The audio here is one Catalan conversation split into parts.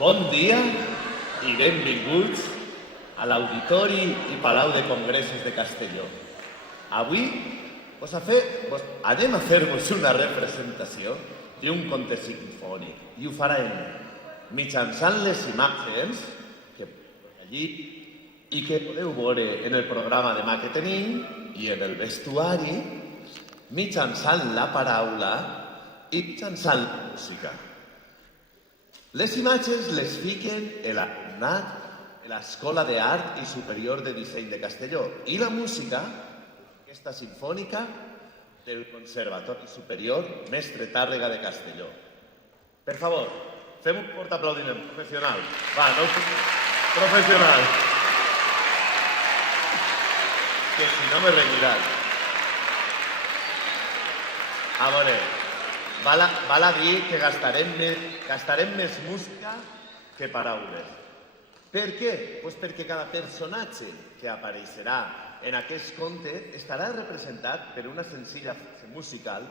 Bon dia i benvinguts a l'Auditori i Palau de Congressos de Castelló. Avui anem a fer-vos una representació d'un conte sinfònic i ho farem mitjançant les imatges que podeu allí i que podeu veure en el programa demà que tenim i en el vestuari, mitjançant la paraula i mitjançant la música. Les imatges les fiquen l'alumnat de l'Escola d'Art i Superior de Disseny de Castelló i la música, l'Orquestra Simfònica del Conservatori Superior Mestre Tàrrega de Castelló. Per favor, fem un fort aplaudiment professional. Va, no professional. Que si no me renyiran. A veure, val a dir que gastarem més música que paraules. Per què? Doncs perquè cada personatge que apareixerà en aquest conte estarà representat per una senzilla frase musical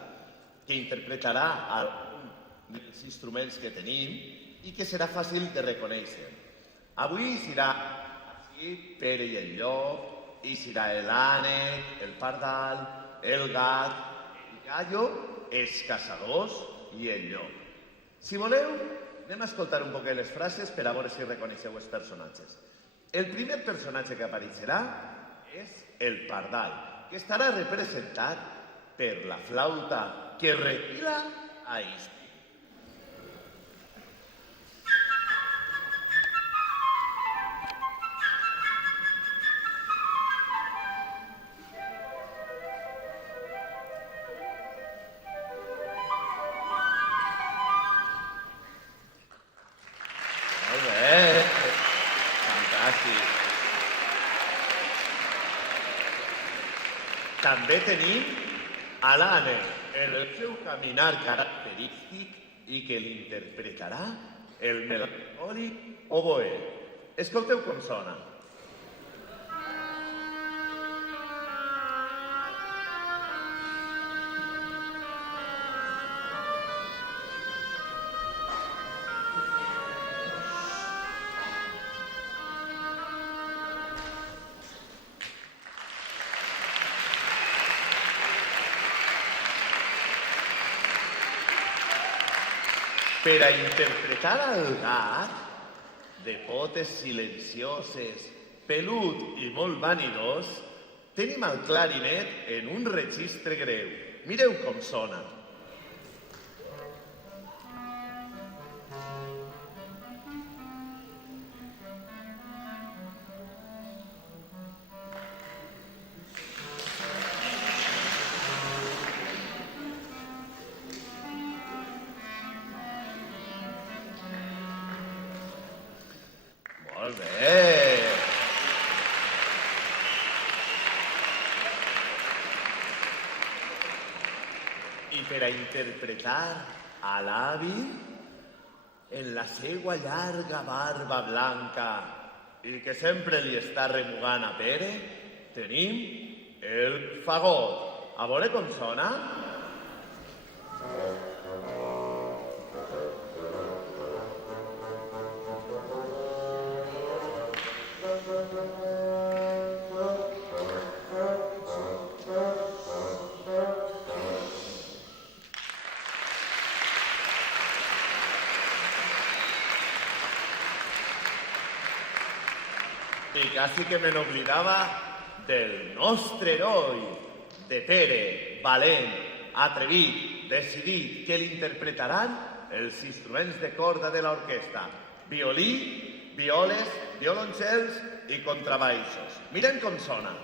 que interpretarà algun dels instruments que tenim i que serà fàcil de reconèixer. Avui serà així Pere i el llop, i serà l'ànec, el pardal, el gat, el gallo, els caçadors i el llop. Si voleu, anem a escoltar un poquet les frases per a veure si reconeixeu els personatges. El primer personatge que apareixerà és el pardal, que estarà representat per la flauta que refila a Ispi. També tenim a l'ànec, en el seu caminar característic i que l'interpretarà el melancòlic oboè. Escolteu com sona. Per a interpretar el gat, de potes silencioses, pelut i molt vanidós, tenim el clarinet en un registre greu. Mireu com sona. Molt bé. I per a interpretar a l'avi, en la seua llarga barba blanca i que sempre li està remugant a Pere, tenim el fagot. A veure com sona? I quasi que me n'oblidava del nostre heroi, de Pere, valent, atrevit, decidit, que l'interpretaran els instruments de corda de l'orquestra: violí, violes, violoncels i contrabaixos. Mirem com sona.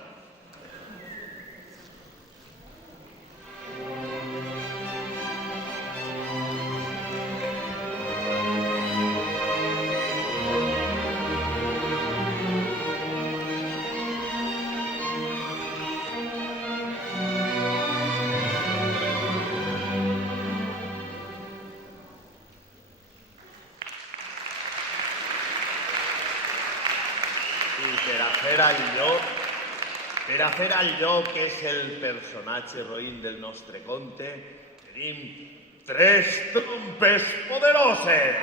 I per a fer el llop, que és el personatge heroïn del nostre conte, tenim 3 trompes poderoses.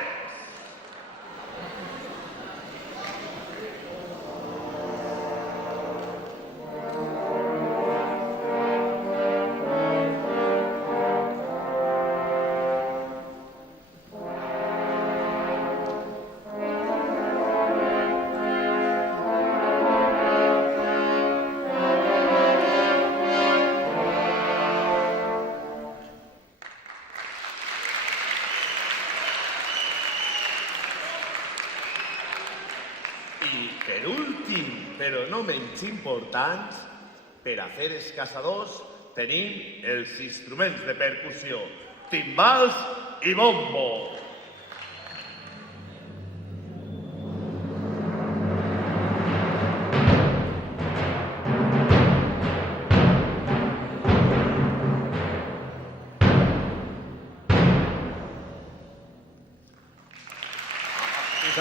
però no menys importants, per a fer els caçadors tenim els instruments de percussió, timbals i bombo.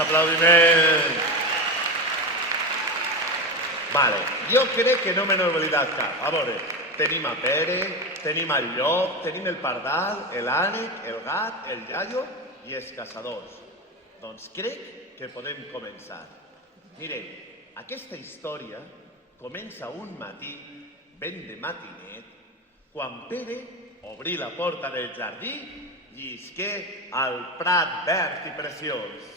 Aplaudiments. Vale, jo crec que no me n'he oblidat cap. A veure, tenim a Pere, tenim el llop, tenim el pardal, l'ànec, el gat, el iaio i els caçadors. Doncs crec que podem començar. Mireu, aquesta història comença un matí, ben de matinet, quan Pere obrí la porta del jardí i isqué al prat verd i preciós.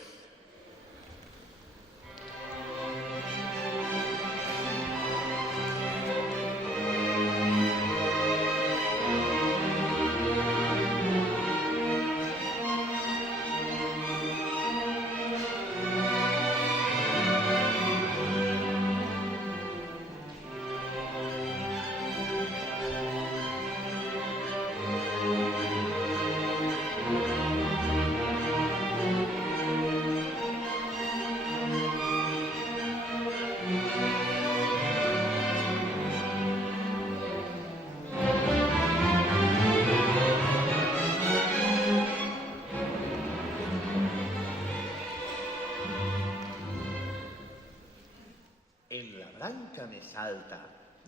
Més alta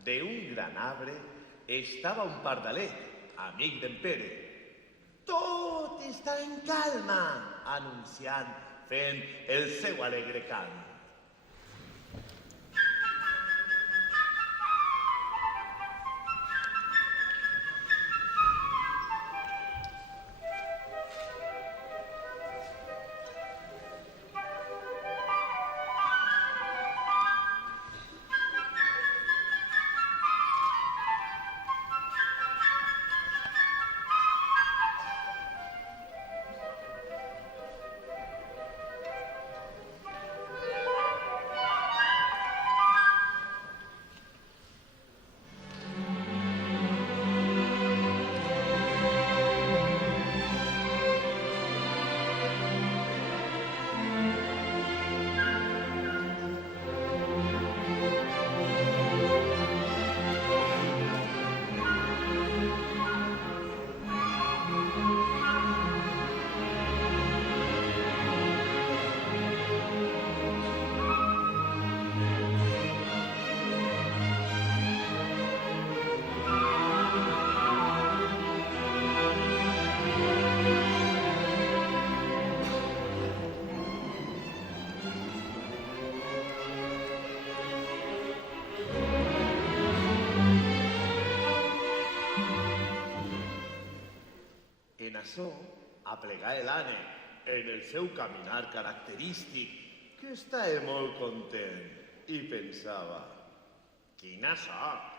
d'un gran arbre estava un pardalet, amic d'en Pere. Tot està en calma, anunciant, fent el seu alegre cant. Açò aplegà l'ànec en el seu caminar característic, que estava molt content i pensava: quina sort,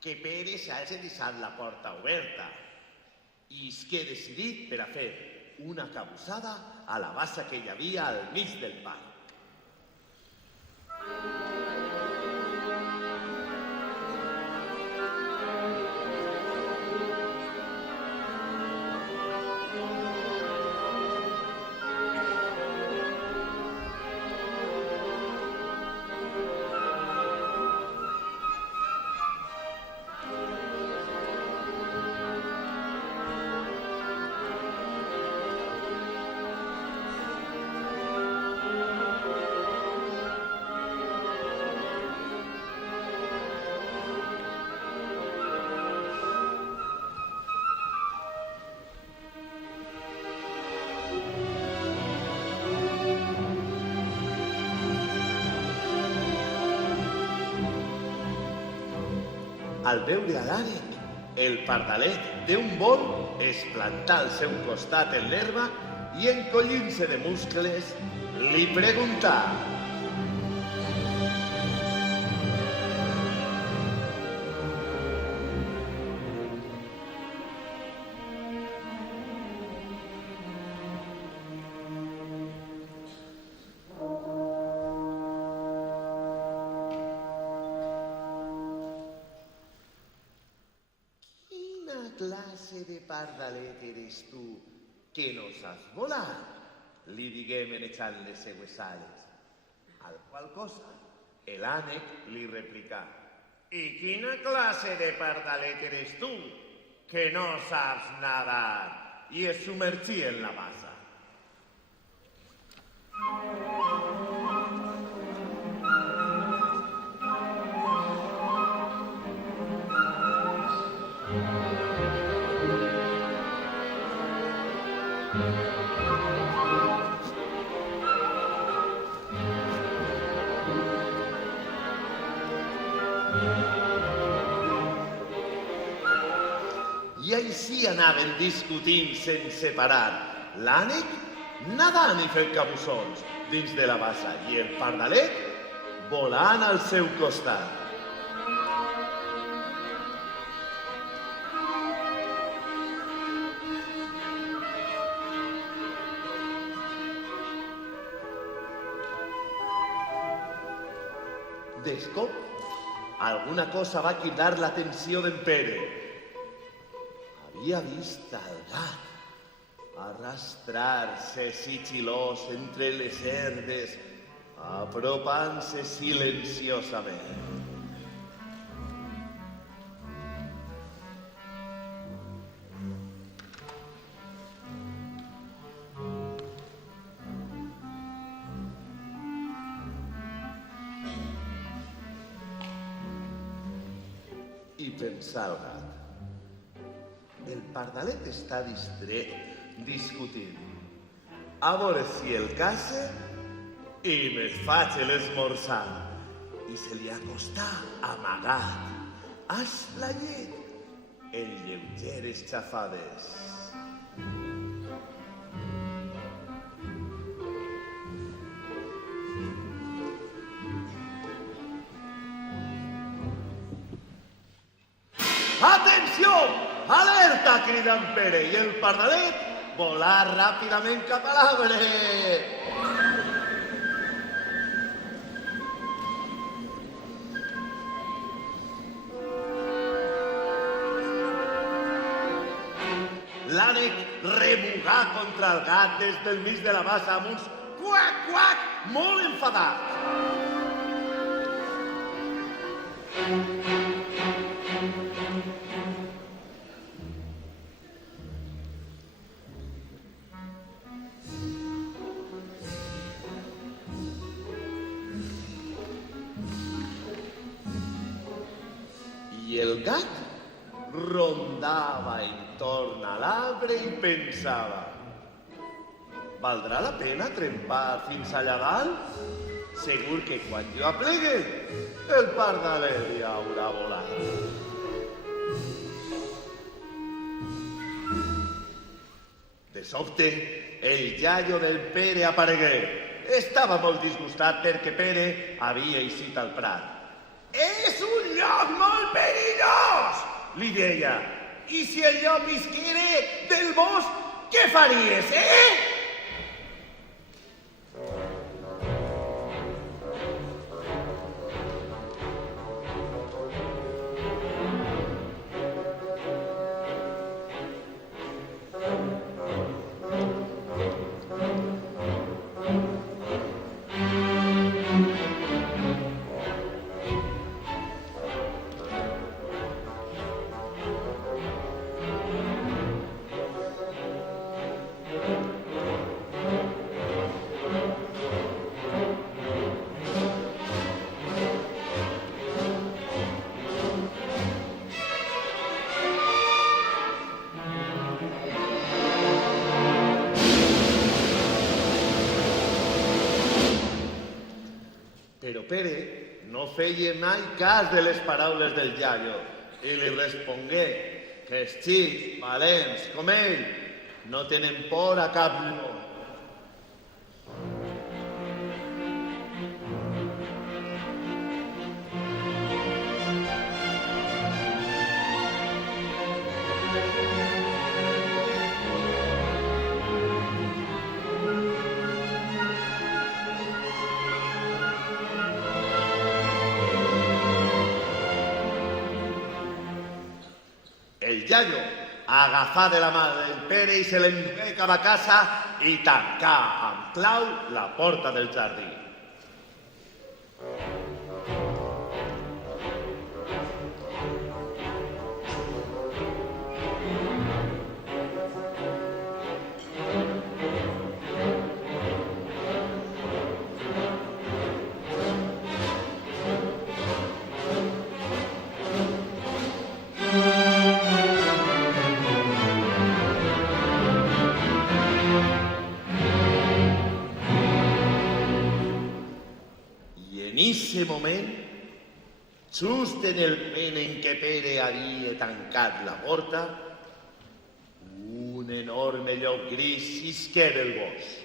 que Pere s'hagi deixat la porta oberta. I isqué decidit per a fer una cabussada a la bassa que hi havia al mig del parc. Al veure a l'ànec, el pardalet d'un vol es plantà al seu costat en l'herba i, encollint-se de muscles, li preguntà: classe de pardalet eres tu que no saps volar? Li digué menejant les seues ales. Al qual cosa, l'ànec li replicà: i quina classe de pardalet eres tu que no saps nadar? I es submergí en la bassa. I així anaven discutint sense parar, l'ànec nadant i fent cabussons dins de la bassa i el pardalet volant al seu costat. De cop, alguna cosa va cridar l'atenció d'en Pere. Havia vist el gat arrastrar-se sigilós entre les herbes, apropant-se silenciosament. I pensà el gat: el pardalet està distret, discutint. A veure si el caça i me'n faig l'esmorzar. I se li acostà amagat, esplayet en lleugeres xafades. Atenció! Alerta! Crida en Pere i el pardalet volà ràpidament cap a l'arbre. L'ànec remugà contra el gat des del mig de la bassa amb uns cuac-cuac molt enfadat. I el gat rondava entorn a l'arbre i pensava: valdrà la pena trempar fins allà dalt? Segur que quan jo aplegue, el pardalet ja haurà volat. De sobte, el iaio del Pere aparegué. Estava molt disgustat perquè Pere havia eixit al prat. «És un lloc molt perillós!», li deia. «I si el llop isquera del bosc, què faries, Però Pere no feia mai cas de les paraules del iaio i li respongué que els xics valents com ell no tenen por a cap lleó. El iaio, agafar de la mà del Pere i se l'endué cap a casa i tancar amb clau la porta del jardí. En ese moment, just en el moment en què Pere havia tancat la porta, un enorme llop gris s'isqué del bosc.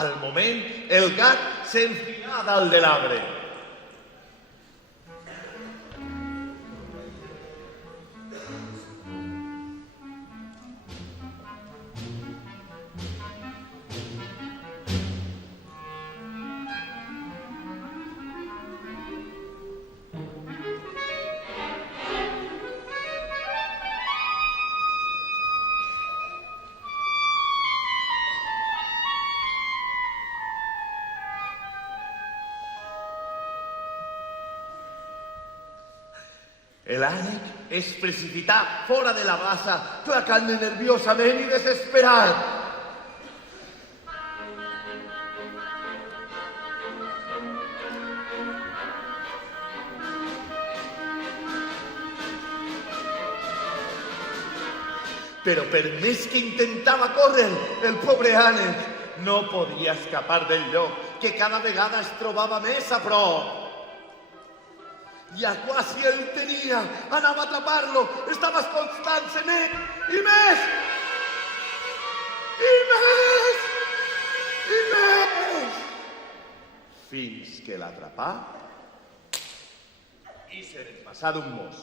Al moment, el gat s'enfilà a dalt de l'arbre. L'ànec es precipità fora de la bassa, clacant nerviosament i desesperat. Però per més que intentava córrer, el pobre ànec no podia escapar del llop, que cada vegada es trobava més a prop. Ja quasi el tenia, anava a atrapar-lo, estava escoltant-se més, i més! I més! I més! Fins que l'atrapà i se despassà d'un mos.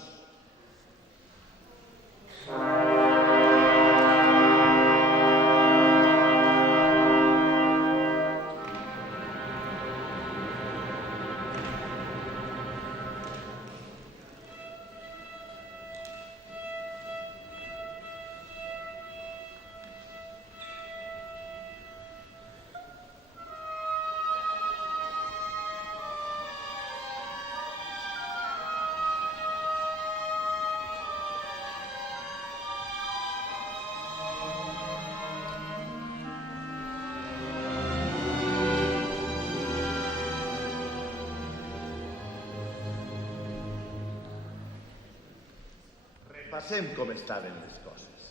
Repassem com estaven les coses.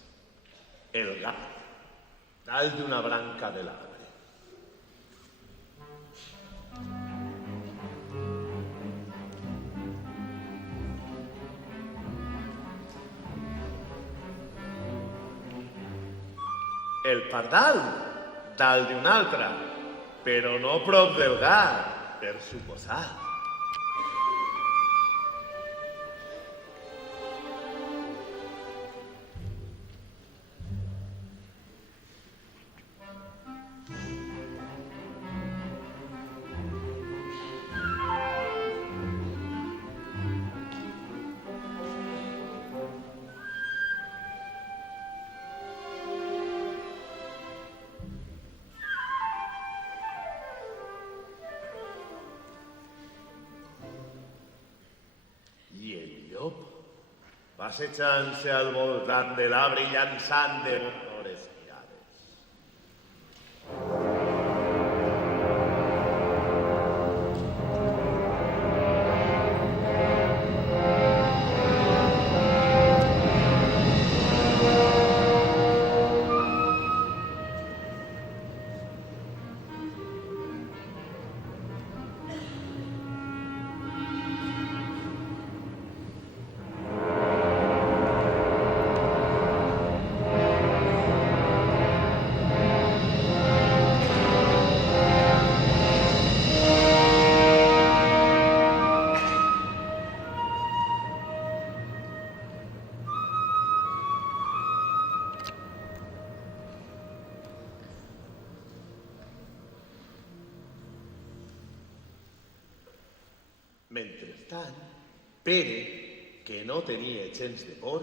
El gat, dalt d'una branca de l'arbre. El pardal, dalt d'una altra, però no prop del gat, per suposat. passejant-se al voltant de l'arbre i llançant de bonores mirades. Mentrestant, Pere, que no tenia gens de por,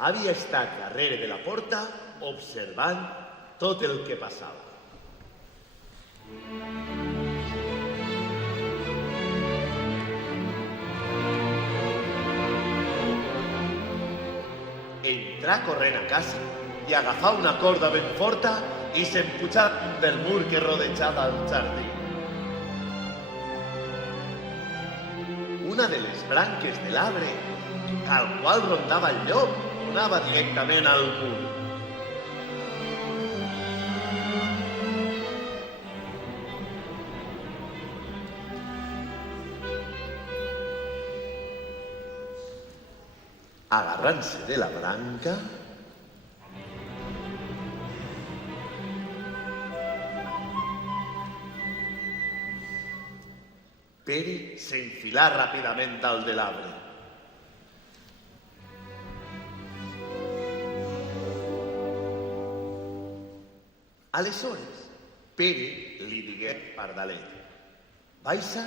havia estat darrere de la porta observant tot el que passava. Entrà corrent a casa i agafà una corda ben forta i s'empujà del mur que rodejava el jardí. Una de les branques de l'arbre, al qual rondava el llop, donava directament al mur. Agarrant-se de la branca, Pere s'enfilà ràpidament dalt de l'arbre. Aleshores, Pere li digué al pardalet: «Baixa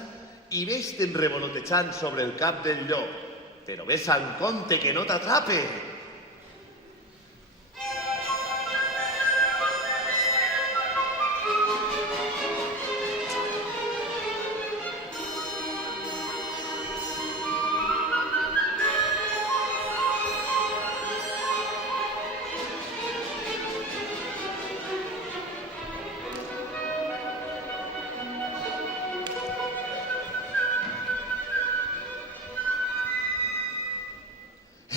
i ves-te'n revolotejant sobre el cap del llop, però ves en compte que no t'atrape!»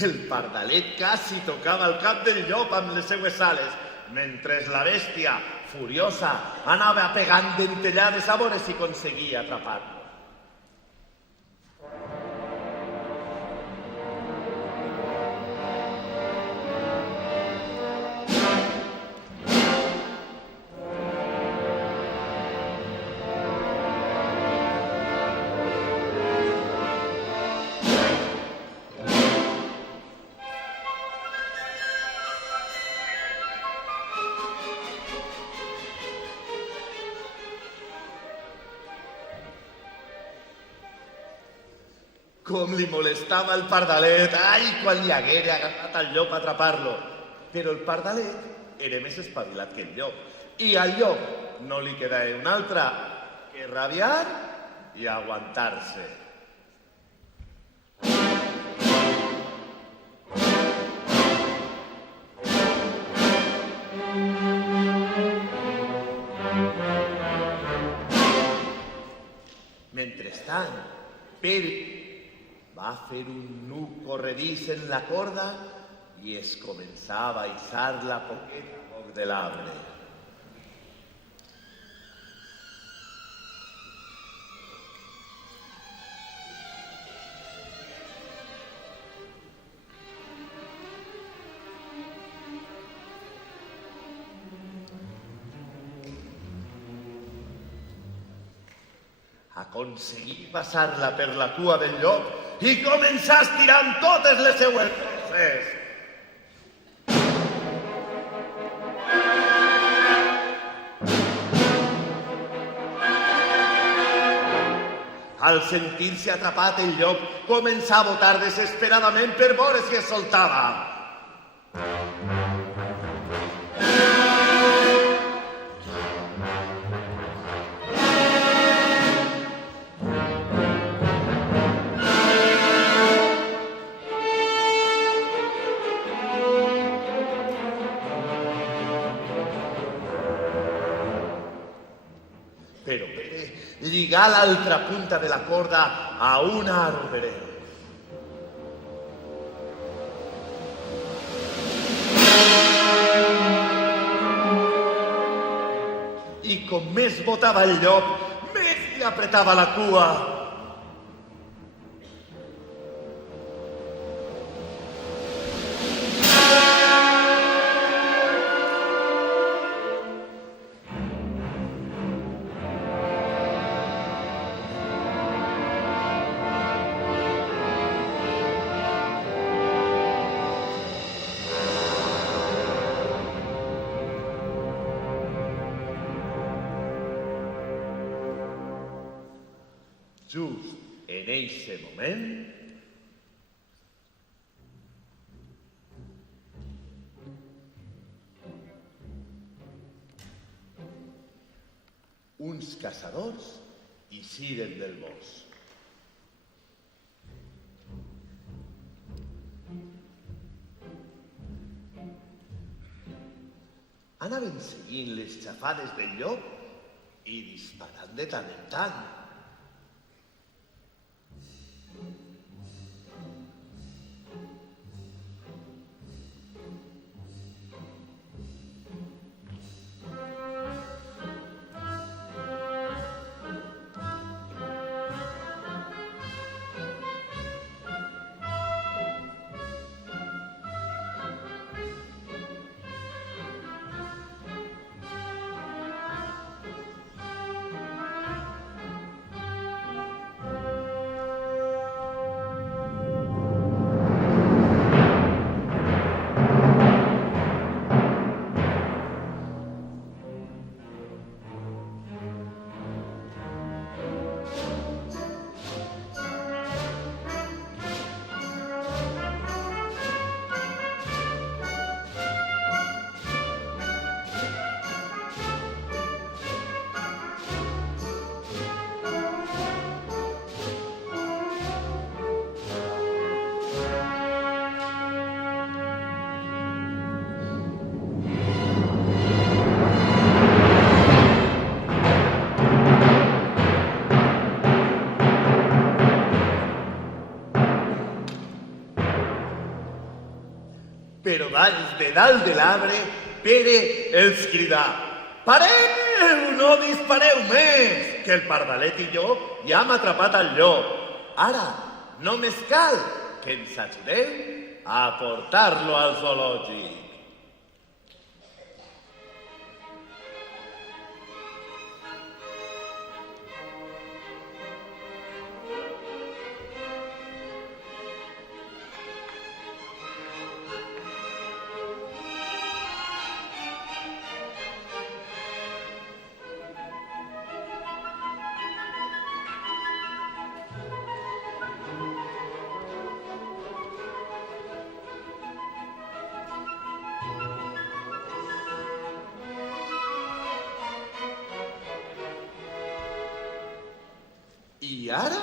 El pardalet quasi tocava el cap del llop amb les seues ales, mentre la bèstia, furiosa, anava pegant dentellades a veure si aconseguia atrapar-lo. Com li molestava el pardalet, quan li haguera agafat al llop a atrapar-lo. Però el pardalet era més espavilat que el llop, i al llop no li quedava una altra que rabiar i aguantar-se. Mentrestant, Pere va fer un nuc corredís en la corda i es començava a hissar-la poquet a poc de l'arbre. Aconseguí passar-la per la cua del llop i començà a estirar amb totes les seues forces. Al sentir-se atrapat, el llop començà a botar desesperadament per veure si es soltava. però Pere lligà l'altra punta de la corda a un arbre. I com més botava el llop, més li apretava la cua. Just en eixe moment, uns caçadors eixiren del bosc. Anaven seguint les xafades del llop i disparant de tant en tant. Però des de dalt de l'arbre, Pere els cridà: «Pareu! No dispareu més! Que el pardalet i jo ja hem atrapat el llop. Ara només cal que ens ajudeu a portar-lo al zoològic». I ara?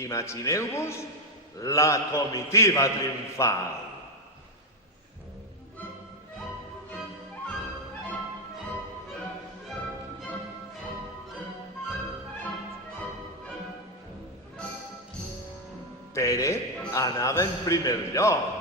Imagineu-vos la comitiva triomfal. Pere anava en primer lloc.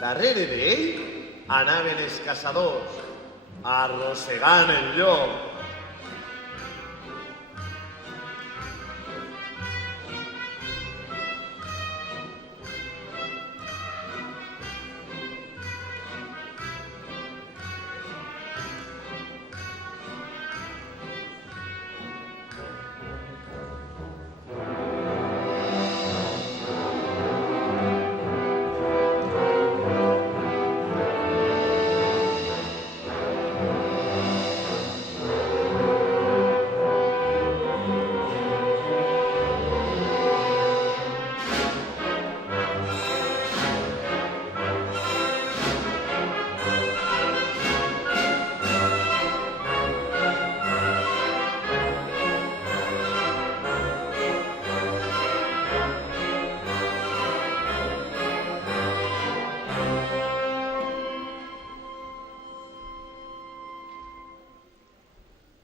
Darrere d'ell anaven els caçadors, arrossegant el llop.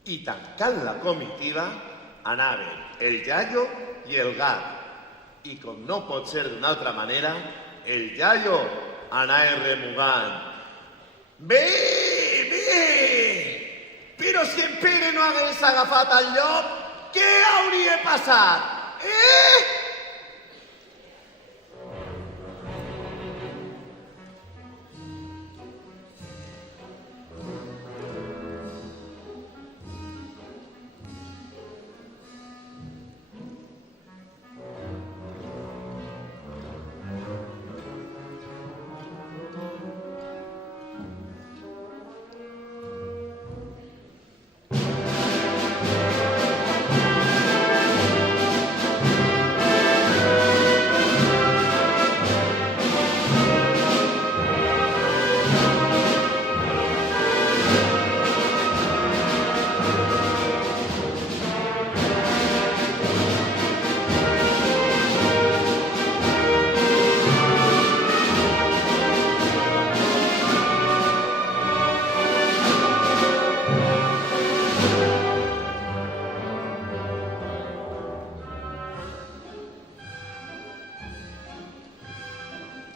I tancant la comitiva anaven el iaio i el gat. I com no pot ser d'una altra manera, el iaio anava remugant. Bé! Però si en Pere no hagués agafat el llop, què hauria passat?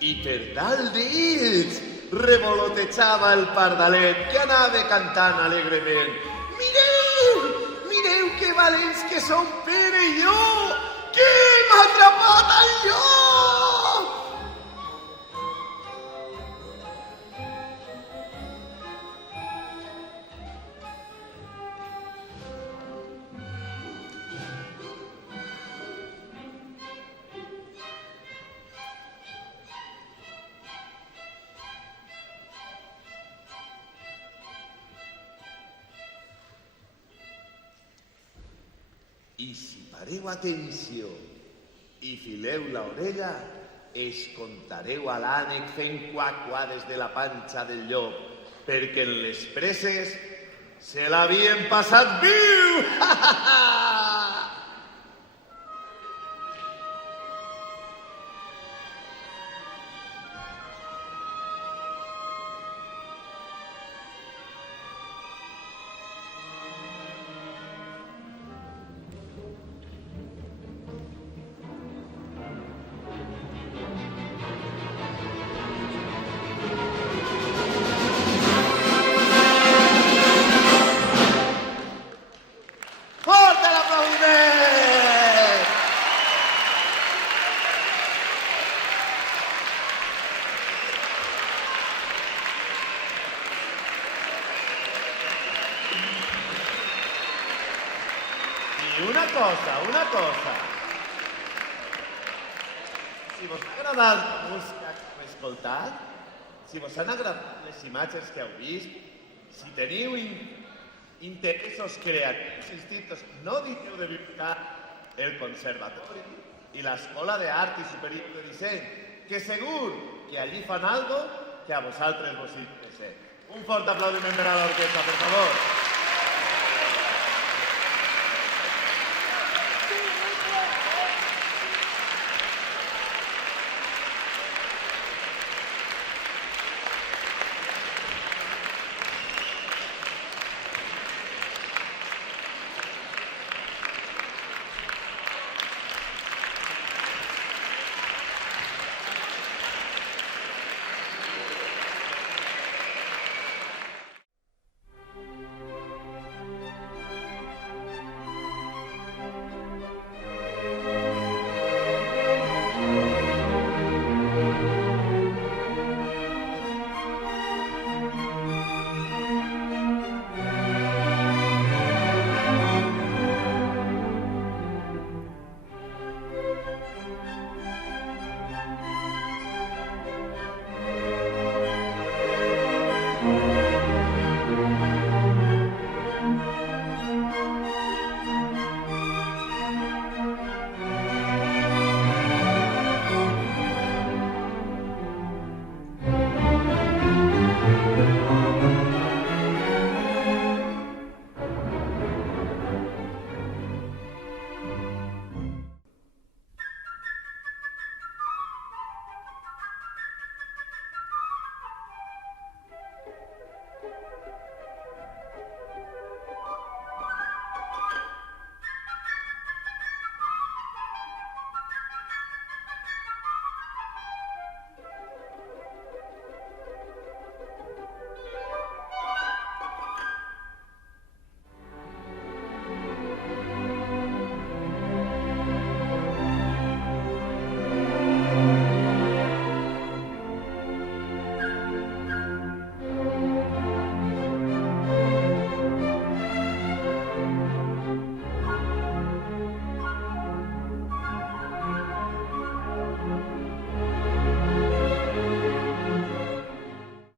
I per dalt d'ells revolotejava el pardalet que anava cantant alegrement. Mireu, mireu que valents que són Pere i jo, que hem atrapat el llop! I si pareu atenció i fileu l'orella, es contareu a l'ànec fent cuà des de la panxa del llop, perquè en les preses se l'havien passat viu! Una cosa. Si vos ha agradat la música que heu escoltat, si vos han agradat les imatges que heu vist, si teniu interessos creatius instintos, no deixeu de visitar el Conservatori i l'Escola d'Art i Superior de Disseny, que segur que allí fan algo que a vosaltres vos interessa. Un fort aplaudiment per a l'orquestra, per favor.